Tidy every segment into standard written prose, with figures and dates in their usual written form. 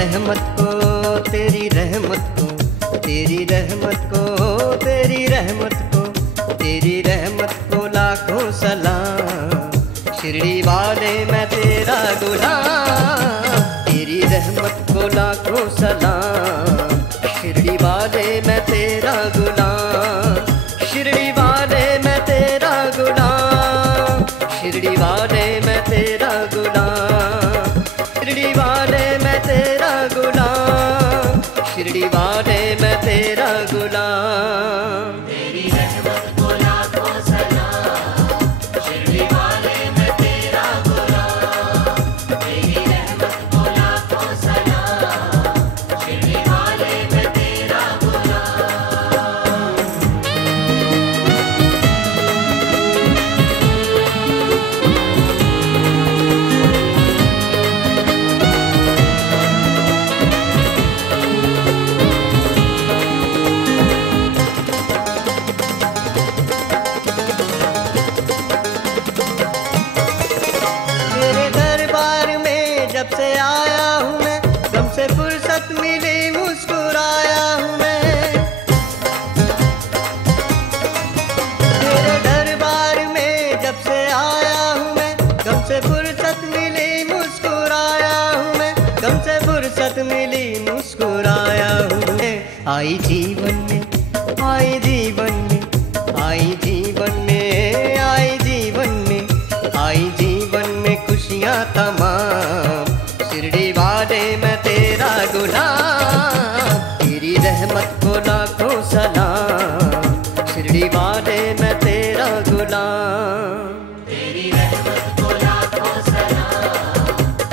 रहमत को, तेरी रहमत को, तेरी रहमत को, तेरी रहमत को, तेरी रहमत को लाखों सलाम। शिरडी वाले मैं तेरा गुलाम, तेरी रहमत को लाखों सलाम। शिरडी वाले मैं तेरा गुलाम, शिरडी वाले मैं तेरा गुलाम, शिरडी वाले मैं तेरा गुलाम, शिरडी वाले मैं तेरा गुलाम, शिरडी वाले मैं तेरा गुलाम। तेरी रहमत को लाखों सलाम, शिरडी वाले मैं तेरा गुलाम। तेरी रहमत को लाखों सलाम, शिरडी वाले मैं तेरा गुलाम। तेरे दरबार में जब से आया हूँ मैं, गम से फुर्सत मिली मुस्कुराया हूँ मैं। तेरे दरबार में जब से आया हूँ मैं, गम से फुर्सत मिली मुस्कुराया हूँ मैं, गम से फुर्सत मिली मुस्कुराया हूँ मैं। आई जीवन में, आई जीवन में, आई जीवन में, आई जीवन में, आई जीवन में खुशियाँ तमाम। शिरडी वाले मैं तेरा गुलाम, तेरी रहमत को लाखों सलाम। शिरडी वाले मैं तेरा गुलाम। तेरी रहमत को लाखों सलाम,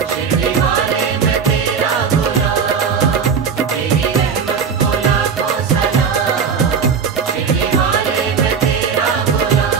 शिरडी वाले मैं तेरा गुलाम। तेरी रहमत को लाखों सलाम, शिरडी वाले मैं तेरा गुलाम।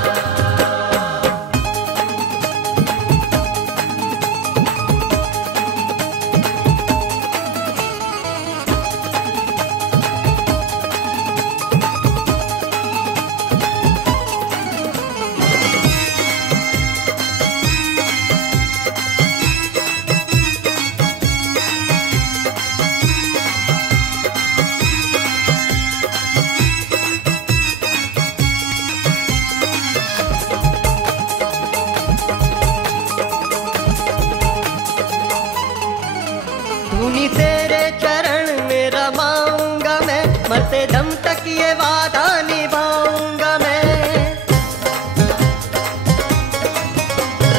धूनी तेरे चरण में रमाऊंगा मैं, मरते दम तक ये वादा निभाऊंगा मैं।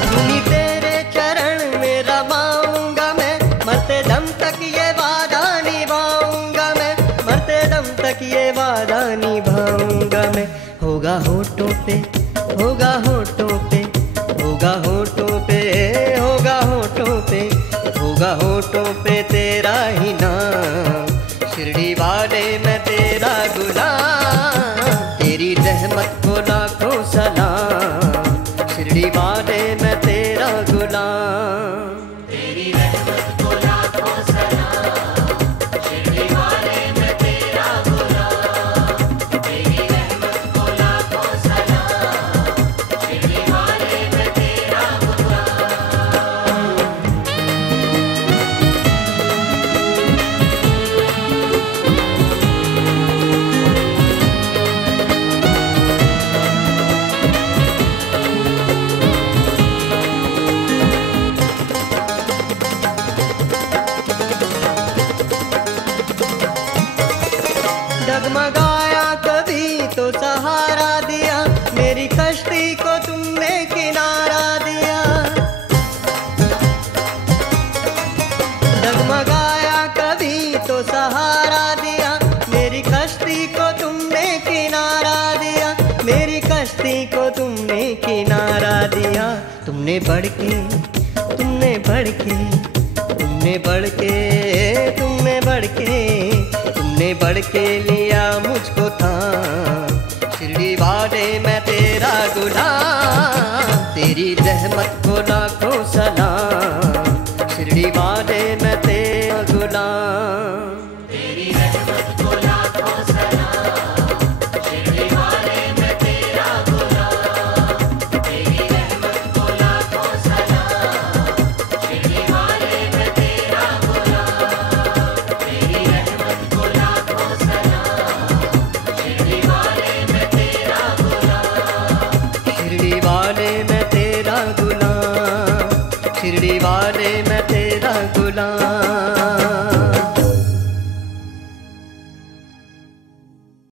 धूनी तेरे चरण में रमाऊंगा मैं, मरते दम तक ये वादा निभाऊंगा मैं, मरते दम तक ये वादा निभाऊंगा मैं। होगा होठों पे, होगा होठों पे, होगा होठों पे, होगा होठों पे, होगा होठों पे तेरा ही नाम। शिरडी वाले मैं तेरा गुलाम, तेरी रहमत को लाखों सलाम। शिरडी वाले मैं तेरा गुलाम। तेरी रहमत को लाखों सलाम, शिरडी वाले मैं तेरा गुलाम। तेरी रहमत को लाखों सलाम, शिरडी वाले मैं तेरा गुलाम। डगमगाया कभी तो सहारा दिया, मेरी कश्ती को तुमने किनारा दिया। डगमगाया कभी तो सहारा दिया, मेरी कश्ती को तुमने किनारा दिया, मेरी कश्ती को तुमने किनारा दिया। तुमने बढ़ के, तुमने बढ़ के, तुमने बढ़ के, तुमने बढ़ के, तुमने बढ़ के लिया मुझको था। शिरडी वाले मैं तेरा गुलाम, तेरी रहमत को लाखों सलाम।